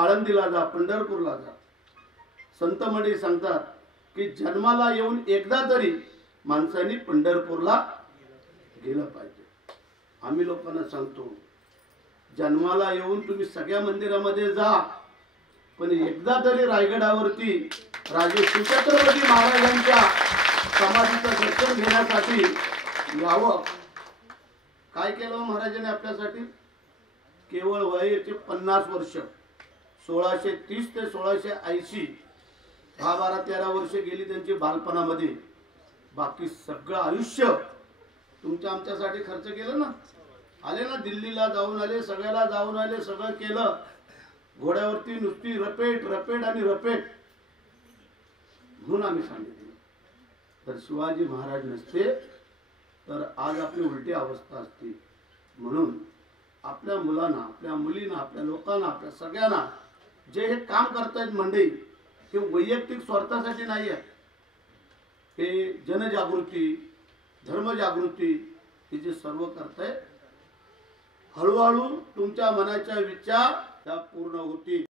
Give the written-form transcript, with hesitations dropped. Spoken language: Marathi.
आळंदीला जा, पंढरपूरला जा, संत मंडळी सांगतात की जन्माला येऊन एकदा तरी माणसांनी पंढरपूरला गेलं पाहिजे। आम्ही लोकांना सांगतो जन्माला येऊन तुम्ही सगळ्या मंदिरामध्ये जा, पण एकदा तरी रायगडावरती राजे शिवछत्रपती महाराजांच्या समाधीचं दर्शन घेण्यासाठी यावं। काय केलं महाराजांनी आपल्यासाठी? केवळ वयाचे 50 वर्ष, 1630 ते 1680, 12-13 वर्ष गेली त्यांची बालपणामध्ये। बाकी सगळं आयुष्य तुमच्या आमच्यासाठी खर्च केलं ना। आले ना, दिल्लीला जाऊन आले, सगळ्याला जाऊन आले, सगळं केलं। घोड्यावरती नुसती रपेट रपेट आणि रपेट। म्हणून आम्ही सांगितलं तर शिवाजी महाराज नसते तर आज आपली उलटी अवस्था असती। म्हणून आपल्या मुलांना, आपल्या मुलींना, आपल्या लोकांना, आपल्या सगळ्यांना जे हे काम करतायत मंडळी, हे वैयक्तिक स्वार्थासाठी नाही आहे। हे जनजागृती, धर्मजागृती हे जे सर्व करतायत, हळूहळू तुमच्या मनाच्या विचार त्या पूर्ण होतील।